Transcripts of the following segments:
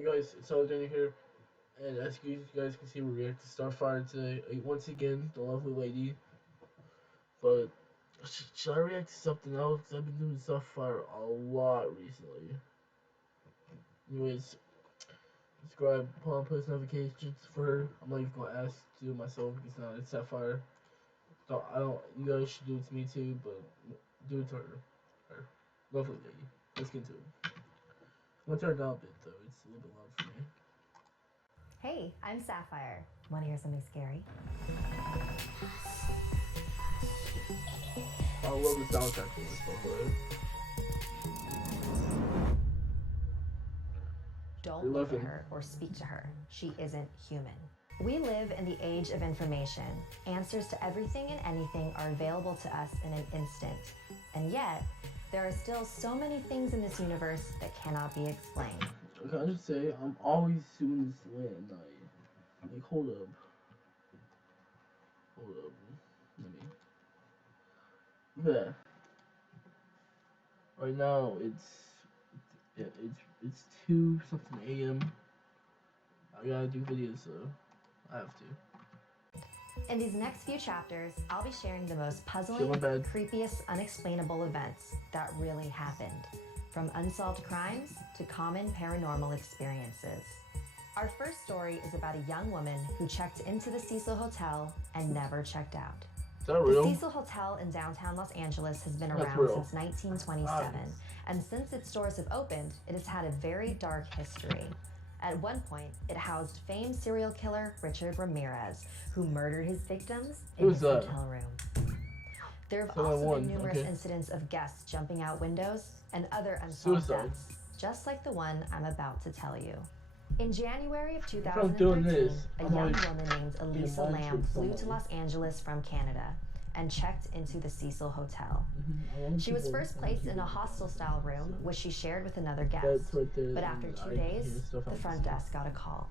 Hey guys, it's Alexander here, and as you guys can see, we're reacting to Starfire today. Once again, the lovely lady. But should I react to something else? 'Cause I've been doing Starfire a lot recently. Anyways, subscribe, pull on post notifications for her. I'm not even gonna ask to do it myself because now it's Sapphire. So I don't. You guys should do it to me too, but do it to her. Her lovely lady. Let's get into it. I'm gonna turn it down a bit though. It's a little bit loud for me. Hey, I'm Sapphire. Want to hear something scary? I love the soundtrack for this, by the way. Don't look at her or speak to her. She isn't human. We live in the age of information. Answers to everything and anything are available to us in an instant. And yet, there are still so many things in this universe that cannot be explained. Can I just say, I'm always doing this late at night. Like, hold up. Hold up. Let me. Yeah. Right now, it's 2 something a.m. I gotta do videos, so I have to. In these next few chapters, I'll be sharing the most puzzling, creepiest, unexplainable events that really happened, from unsolved crimes to common paranormal experiences. Our first story is about a young woman who checked into the Cecil Hotel and never checked out. Is that real? The Cecil Hotel in downtown Los Angeles has been around since 1927, and since its doors have opened, it has had a very dark history. At one point, it housed famed serial killer Richard Ramirez, who murdered his victims in his hotel room. There have also been numerous incidents of guests jumping out windows and other unsolved deaths, just like the one I'm about to tell you. In January of 2013, a young woman named Elisa Lam flew to Los Angeles from Canada and checked into the Cecil Hotel. She was first placed in a hostel-style room, which she shared with another guest. But after 2 days, the front desk got a call.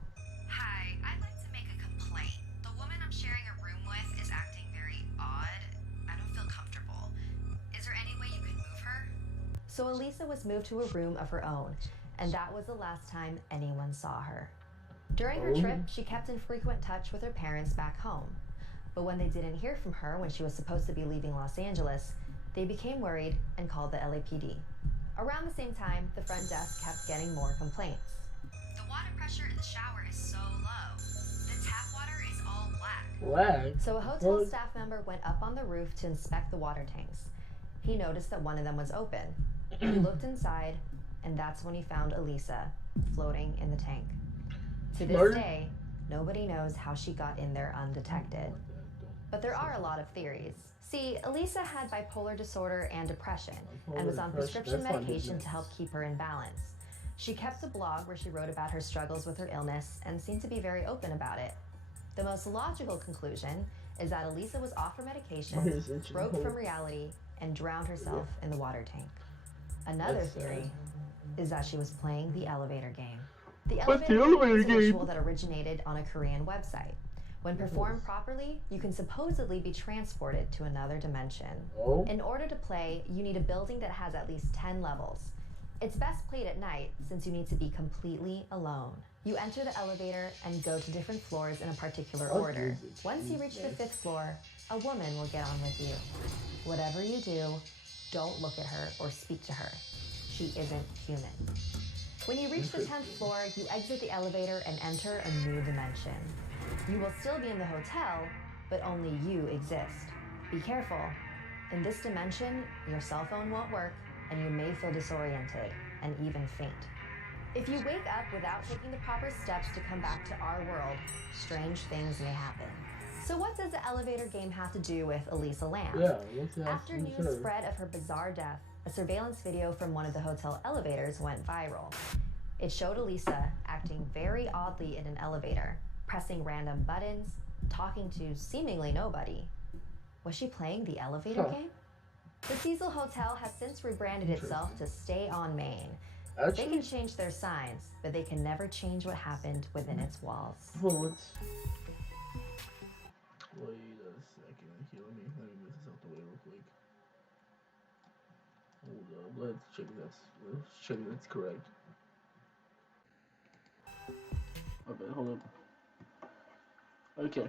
Hi, I'd like to make a complaint. The woman I'm sharing a room with is acting very odd. I don't feel comfortable. Is there any way you can move her? So Elisa was moved to a room of her own, and that was the last time anyone saw her. During her trip, she kept in frequent touch with her parents back home. But when they didn't hear from her when she was supposed to be leaving Los Angeles, they became worried and called the LAPD. Around the same time, the front desk kept getting more complaints. The water pressure in the shower is so low. The tap water is all black. Black? So a hotel staff member went up on the roof to inspect the water tanks. He noticed that one of them was open. He looked inside, and that's when he found Elisa floating in the tank. To this day, nobody knows how she got in there undetected. But there are a lot of theories. See, Elisa had bipolar disorder and depression, and was on prescription medication to help keep her in balance. She kept a blog where she wrote about her struggles with her illness and seemed to be very open about it. The most logical conclusion is that Elisa was off her medication, broke from reality, and drowned herself in the water tank. Another theory is that she was playing the elevator game. The elevator game is a ritual that originated on a Korean website. When performed properly, you can supposedly be transported to another dimension. In order to play, you need a building that has at least 10 levels. It's best played at night since you need to be completely alone. You enter the elevator and go to different floors in a particular order. Once you reach the 5th floor, a woman will get on with you. Whatever you do, don't look at her or speak to her. She isn't human. When you reach the 10th floor, you exit the elevator and enter a new dimension. You will still be in the hotel, but only you exist. Be careful. In this dimension, your cell phone won't work, and you may feel disoriented and even faint. If you wake up without taking the proper steps to come back to our world, strange things may happen. So what does the elevator game have to do with Elisa Lam? After news spread of her bizarre death, a surveillance video from one of the hotel elevators went viral. It showed Elisa acting very oddly in an elevator, pressing random buttons, talking to seemingly nobody. Was she playing the elevator game? The Cecil Hotel has since rebranded itself to Stay on Main. They can change their signs, but they can never change what happened within its walls. Wait a second. Here, let me move this out the way real quick. Hold up, let's check that's correct. My bad, hold up. Okay.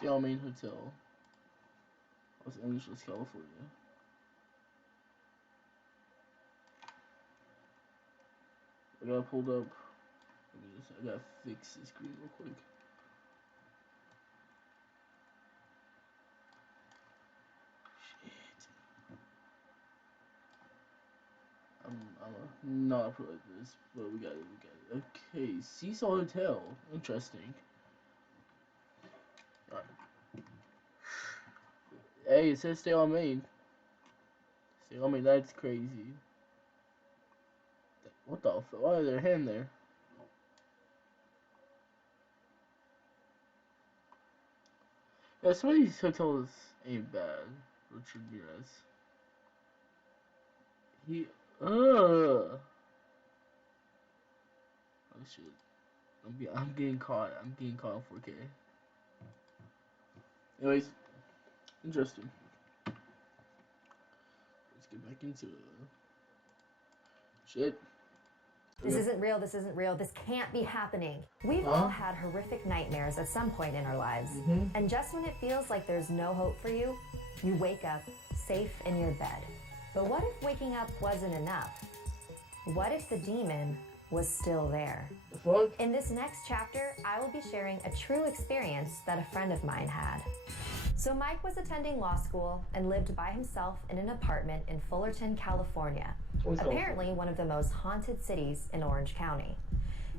Xiaoming Hotel, Los Angeles, California. I got pulled up. I gotta fix this screen real quick. Shit. I'm not pro at this, but we got it. Okay, Seesaw Hotel. Interesting. Alright. Hey, it says stay on main. Stay on main, that's crazy. What the fuck? Why is there a hand there? Yeah, some of these hotels ain't bad. Richard Ramirez. He, oh shit. I'm getting caught. I'm getting caught on 4K. Anyways, interesting. Let's get back into it. Shit. This isn't real, this isn't real, this can't be happening. We've all had horrific nightmares at some point in our lives. And just when it feels like there's no hope for you, you wake up safe in your bed. But what if waking up wasn't enough? What if the demon was still there? The fuck? In this next chapter, I will be sharing a true experience that a friend of mine had. So Mike was attending law school and lived by himself in an apartment in Fullerton, California. Apparently one of the most haunted cities in Orange County.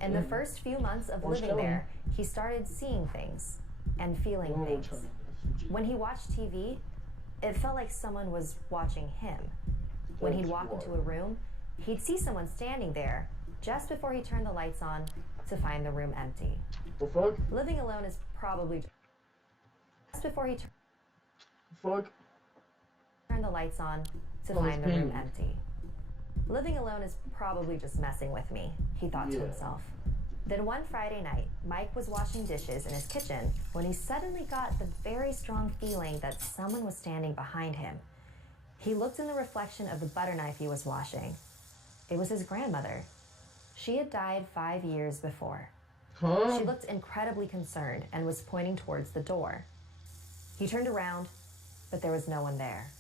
In the first few months of living there, he started seeing things and feeling things. When he watched TV, it felt like someone was watching him. When he'd walk into a room, he'd see someone standing there just before he turned the lights on to find the room empty. The fuck? Living alone is probably just before he turned the lights on to find the room empty. Living alone is probably just messing with me, he thought to himself. Then one Friday night, Mike was washing dishes in his kitchen when he suddenly got the very strong feeling that someone was standing behind him. He looked in the reflection of the butter knife he was washing. It was his grandmother. She had died 5 years before. She looked incredibly concerned and was pointing towards the door. He turned around, but there was no one there.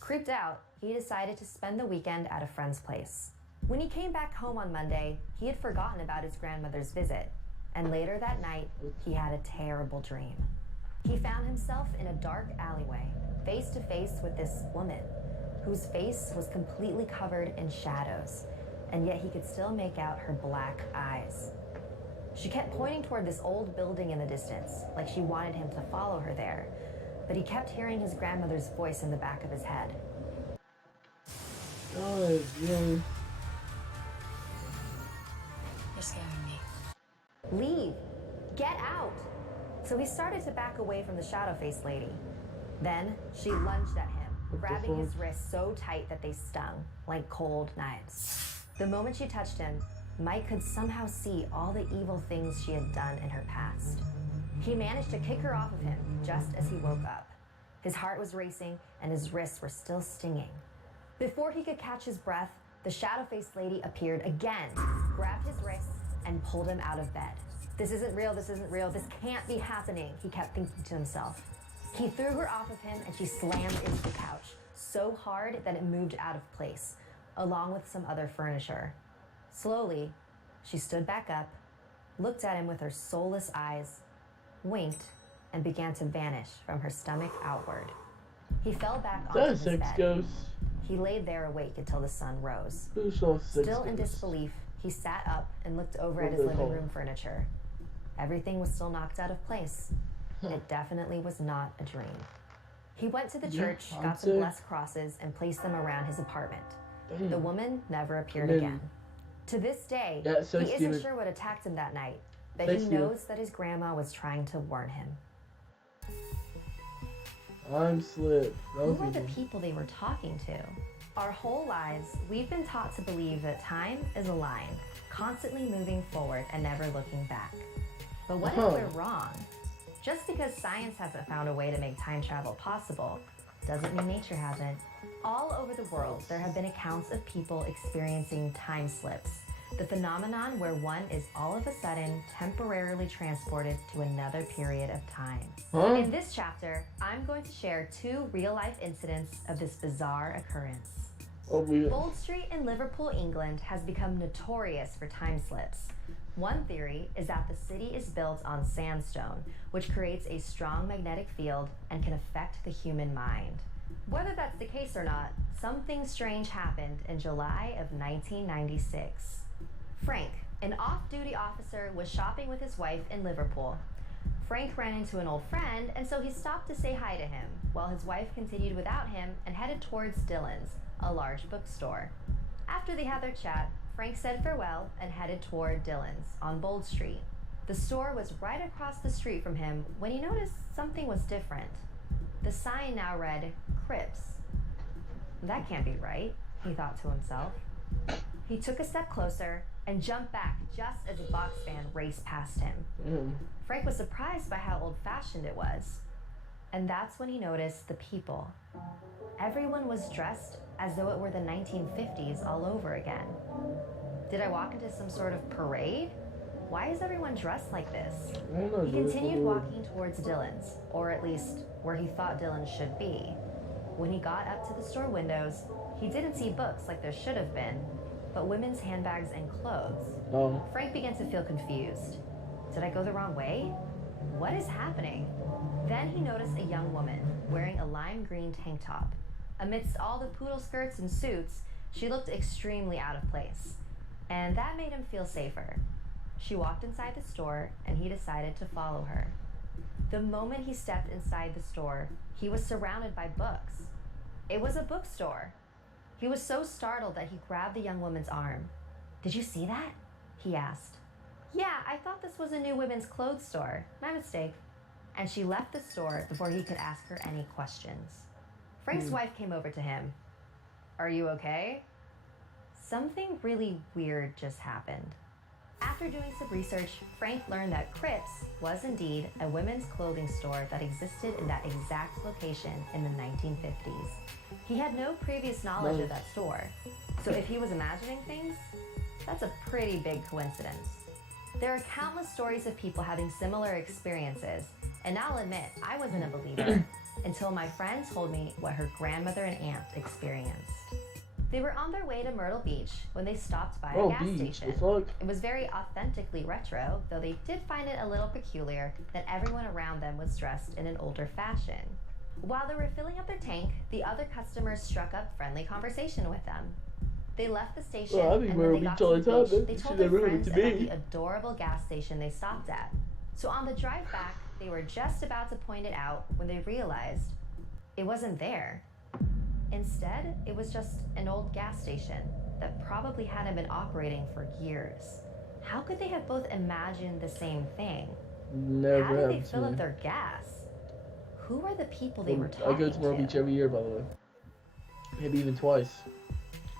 Creeped out, he decided to spend the weekend at a friend's place. When he came back home on Monday, he had forgotten about his grandmother's visit, and later that night, he had a terrible dream. He found himself in a dark alleyway, face to face with this woman, whose face was completely covered in shadows, and yet he could still make out her black eyes. She kept pointing toward this old building in the distance, like she wanted him to follow her there, but he kept hearing his grandmother's voice in the back of his head. God, really? You're scaring me. Leave! Get out! So he started to back away from the shadow-faced lady. Then she lunged at him, grabbing his wrists so tight that they stung like cold knives. The moment she touched him, Mike could somehow see all the evil things she had done in her past. He managed to kick her off of him just as he woke up. His heart was racing and his wrists were still stinging. Before he could catch his breath, the shadow-faced lady appeared again, grabbed his wrists, and pulled him out of bed. This isn't real, this isn't real, this can't be happening, he kept thinking to himself. He threw her off of him and she slammed into the couch, so hard that it moved out of place, along with some other furniture. Slowly, she stood back up, looked at him with her soulless eyes, winked, and began to vanish from her stomach outward. He fell back onto his bed. Ghost? He laid there awake until the sun rose. Still in disbelief, he sat up and looked over at his living room furniture. Everything was still knocked out of place. It definitely was not a dream. He went to the church, got some blessed crosses, and placed them around his apartment. The woman never appeared again. To this day, he isn't sure what attacked him that night, but he knows that his grandma was trying to warn him. I'm Slip. Who were the people they were talking to? Our whole lives, we've been taught to believe that time is a line, constantly moving forward and never looking back. But what if we're wrong? Just because science hasn't found a way to make time travel possible doesn't mean nature hasn't. All over the world, there have been accounts of people experiencing time slips, the phenomenon where one is all of a sudden temporarily transported to another period of time. Huh? In this chapter, I'm going to share 2 real-life incidents of this bizarre occurrence. Oh, we. Bold Street in Liverpool, England has become notorious for time slips. One theory is that the city is built on sandstone, which creates a strong magnetic field and can affect the human mind. Whether that's the case or not, something strange happened in July of 1996. Frank, an off-duty officer, was shopping with his wife in Liverpool. Frank ran into an old friend, and so he stopped to say hi to him, while his wife continued without him and headed towards Dillon's, a large bookstore. After they had their chat, Frank said farewell and headed toward Dillon's on Bold Street. The store was right across the street from him when he noticed something was different. The sign now read, Crips. That can't be right, he thought to himself. He took a step closer and jumped back just as a box van raced past him. Frank was surprised by how old-fashioned it was. And that's when he noticed the people. Everyone was dressed as though it were the 1950s all over again. Did I walk into some sort of parade? Why is everyone dressed like this? He continued walking towards Dillon's, or at least where he thought Dillon should be. When he got up to the store windows, he didn't see books like there should have been, but women's handbags and clothes. Oh. Frank began to feel confused. Did I go the wrong way? What is happening? Then he noticed a young woman wearing a lime green tank top. Amidst all the poodle skirts and suits, she looked extremely out of place. And that made him feel safer. She walked inside the store, and he decided to follow her. The moment he stepped inside the store, he was surrounded by books. It was a bookstore. He was so startled that he grabbed the young woman's arm. "Did you see that?" he asked. "Yeah, I thought this was a new women's clothes store. My mistake." And she left the store before he could ask her any questions. Frank's wife came over to him. "Are you okay?" Something really weird just happened. After doing some research, Frank learned that Crips was indeed a women's clothing store that existed in that exact location in the 1950s. He had no previous knowledge of that store, so if he was imagining things, that's a pretty big coincidence. There are countless stories of people having similar experiences, and I'll admit, I wasn't a believer until my friend told me what her grandmother and aunt experienced. They were on their way to Myrtle Beach when they stopped by a gas station. It was very authentically retro, though they did find it a little peculiar that everyone around them was dressed in an older fashion. While they were filling up their tank, the other customers struck up friendly conversation with them. They left the station, and when they got to the beach, they told their friends about the adorable gas station they stopped at. So on the drive back, they were just about to point it out when they realized it wasn't there. Instead, it was just an old gas station that probably hadn't been operating for years. How could they have both imagined the same thing? Never How did they happened to fill up me. their gas? Who are the people they were I talking go to Myrtle Beach every year, by the way. Maybe even twice.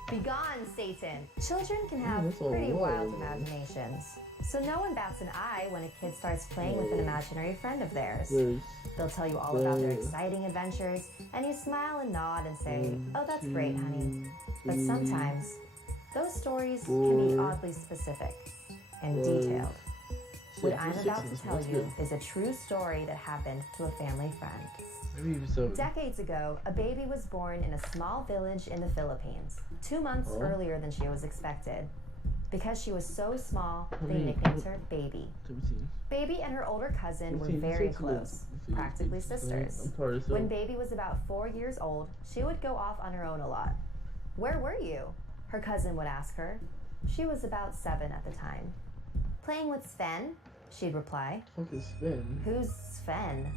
Begone, Satan! Children can have that's a pretty lot. wild imaginations. So no one bats an eye when a kid starts playing with an imaginary friend of theirs. There's They'll tell you all about their exciting adventures, and you smile and nod and say, "Oh, that's great, honey." But sometimes, those stories can be oddly specific and detailed. What I'm about to tell you is a true story that happened to a family friend. maybe even so. Decades ago, a baby was born in a small village in the Philippines, 2 months earlier than she was expected. Because she was so small, they nicknamed her Baby. 17. Baby and her older cousin were 15, very 16, close, 15, practically 16, sisters. I'm part of the When Baby was about 4 years old, she would go off on her own a lot. "Where were you?" her cousin would ask her. She was about 7 at the time. "Playing with Sven," she'd reply. Fuck is Finn? "Who's Sven?"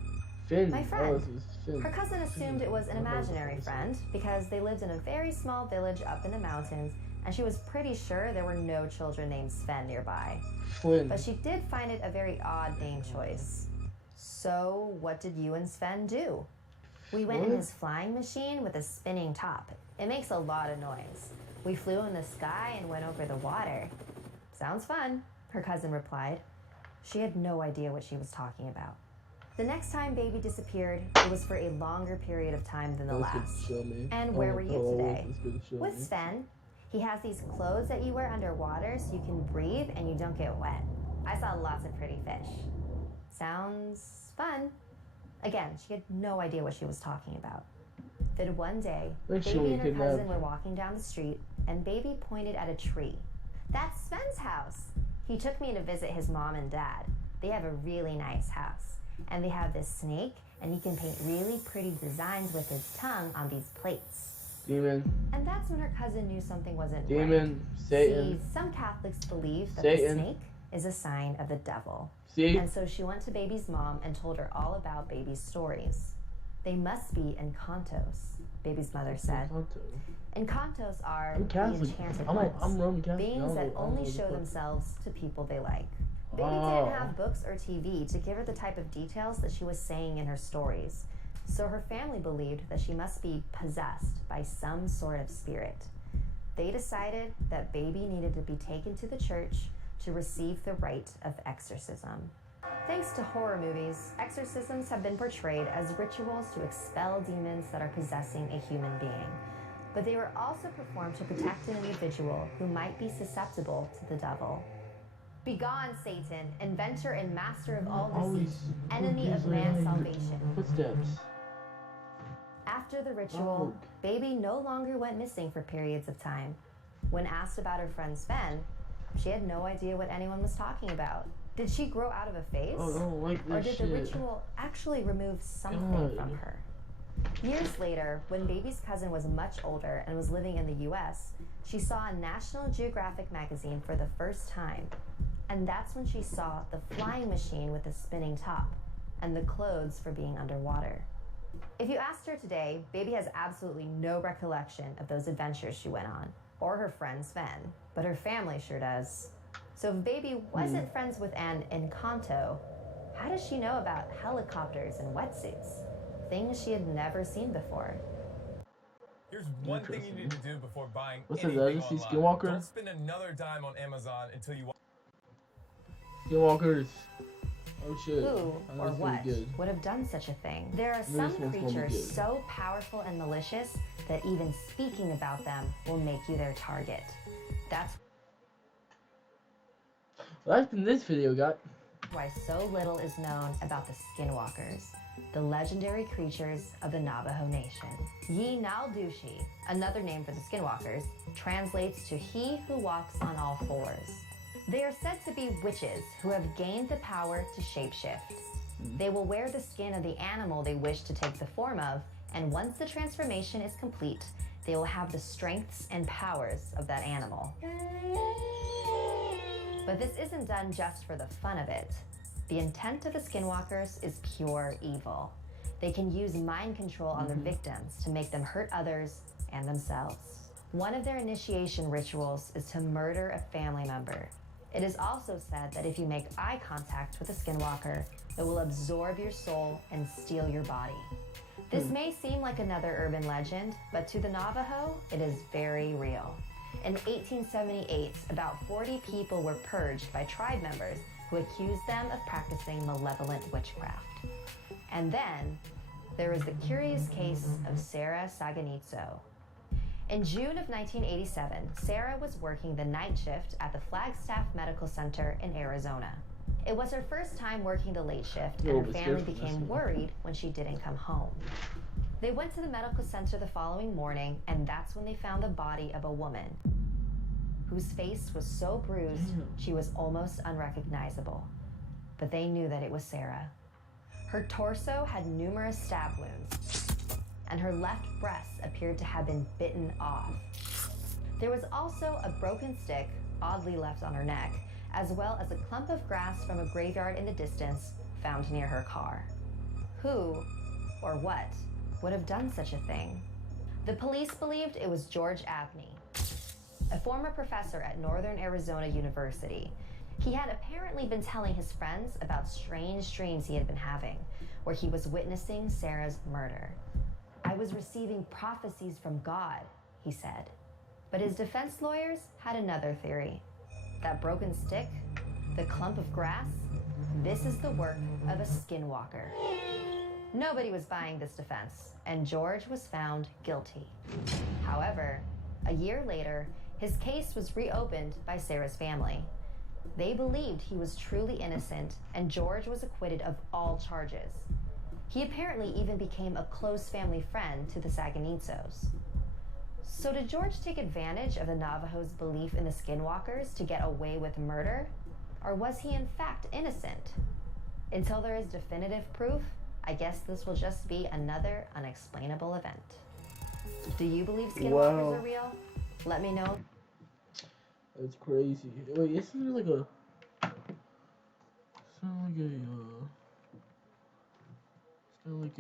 Finn. My friend. Oh, this is Finn. Her cousin assumed it was an imaginary friend because they lived in a very small village up in the mountains, and she was pretty sure there were no children named Sven nearby. Flynn. But she did find it a very odd name choice. "So, what did you and Sven do?" "We went in What? his flying machine with a spinning top. It makes a lot of noise. We flew in the sky and went over the water." "Sounds fun," her cousin replied. She had no idea what she was talking about. The next time baby disappeared, it was for a longer period of time than the last. And where were you today? With Sven. He has these clothes that you wear underwater so you can breathe and you don't get wet. I saw lots of pretty fish. Sounds fun. Again, she had no idea what she was talking about. Then one day, baby and her cousin were walking down the street, and baby pointed at a tree. That's Sven's house. He took me to visit his mom and dad. They have a really nice house. And they have this snake, and he can paint really pretty designs with his tongue on these plates. Demon. And that's when her cousin knew something wasn't Demon. right. Satan. See, some Catholics believe that Satan. the snake is a sign of the devil. See? And so she went to baby's mom and told her all about baby's stories. They must be Encantos, baby's mother said. Encantos are the enchanted ones, I'm Roman Catholic. beings that only show themselves to people they like. Baby didn't have books or TV to give her the type of details that she was saying in her stories, so her family believed that she must be possessed by some sort of spirit. They decided that baby needed to be taken to the church to receive the rite of exorcism. Thanks to horror movies, exorcisms have been portrayed as rituals to expel demons that are possessing a human being. But they were also performed to protect an individual who might be susceptible to the devil. Begone, Satan, inventor and master of all deceit, enemy of man's salvation. Footsteps. After the ritual, baby no longer went missing for periods of time. When asked about her friend Sven, she had no idea what anyone was talking about. Did she grow out of a phase? Oh, I don't like this or did shit. the ritual actually remove something from her? Years later, when baby's cousin was much older and was living in the US, she saw a National Geographic magazine for the first time. And that's when she saw the flying machine with the spinning top and the clothes for being underwater. If you asked her today, baby has absolutely no recollection of those adventures she went on, or her friend Sven, but her family sure does. So if baby wasn't friends with an Encanto, how does she know about helicopters and wetsuits? Things she had never seen before. Here's one thing you need to do before buying What's anything that? Is online. this Skinwalker? Don't spend another dime on Amazon until you Skinwalkers. Oh shit. Who I know or it's gonna what be good. would have done such a thing? There are This some one's gonna be creatures good. so powerful and malicious that even speaking about them will make you their target. That's Well, that's been this video, guys. why so little is known about the Skinwalkers, the legendary creatures of the Navajo Nation. Yinaldushi, another name for the Skinwalkers, translates to he who walks on all fours. They are said to be witches who have gained the power to shapeshift. They will wear the skin of the animal they wish to take the form of, and once the transformation is complete, they will have the strengths and powers of that animal. But this isn't done just for the fun of it. The intent of the Skinwalkers is pure evil. They can use mind control on their victims to make them hurt others and themselves. One of their initiation rituals is to murder a family member. It is also said that if you make eye contact with a Skinwalker, it will absorb your soul and steal your body. This may seem like another urban legend, but to the Navajo, it is very real. In 1878, about 40 people were purged by tribe members who accused them of practicing malevolent witchcraft. And then, there was the curious case of Sarah Saganitso. In June of 1987, Sarah was working the night shift at the Flagstaff Medical Center in Arizona. It was her first time working the late shift, and her family became worried when she didn't come home. They went to the medical center the following morning, and that's when they found the body of a woman whose face was so bruised she was almost unrecognizable. But they knew that it was Sarah. Her torso had numerous stab wounds, and her left breast appeared to have been bitten off. There was also a broken stick, oddly left on her neck, as well as a clump of grass from a graveyard in the distance found near her car. Who, or what, would have done such a thing? The police believed it was George Abney, a former professor at Northern Arizona University. He had apparently been telling his friends about strange dreams he had been having, where he was witnessing Sarah's murder. I was receiving prophecies from God, he said. But his defense lawyers had another theory. That broken stick, the clump of grass, This is the work of a skinwalker. Nobody was buying this defense, and George was found guilty. However, a year later, his case was reopened by Sarah's family. They believed he was truly innocent, and George was acquitted of all charges. He apparently even became a close family friend to the Saganizos. So did George take advantage of the Navajos' belief in the skinwalkers to get away with murder? Or was he in fact innocent? Until there is definitive proof, I guess this will just be another unexplainable event. Do you believe skinwalkers are real? Let me know. That's crazy. Wait, isn't there like a... It's kind of like a...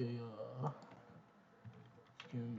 Skin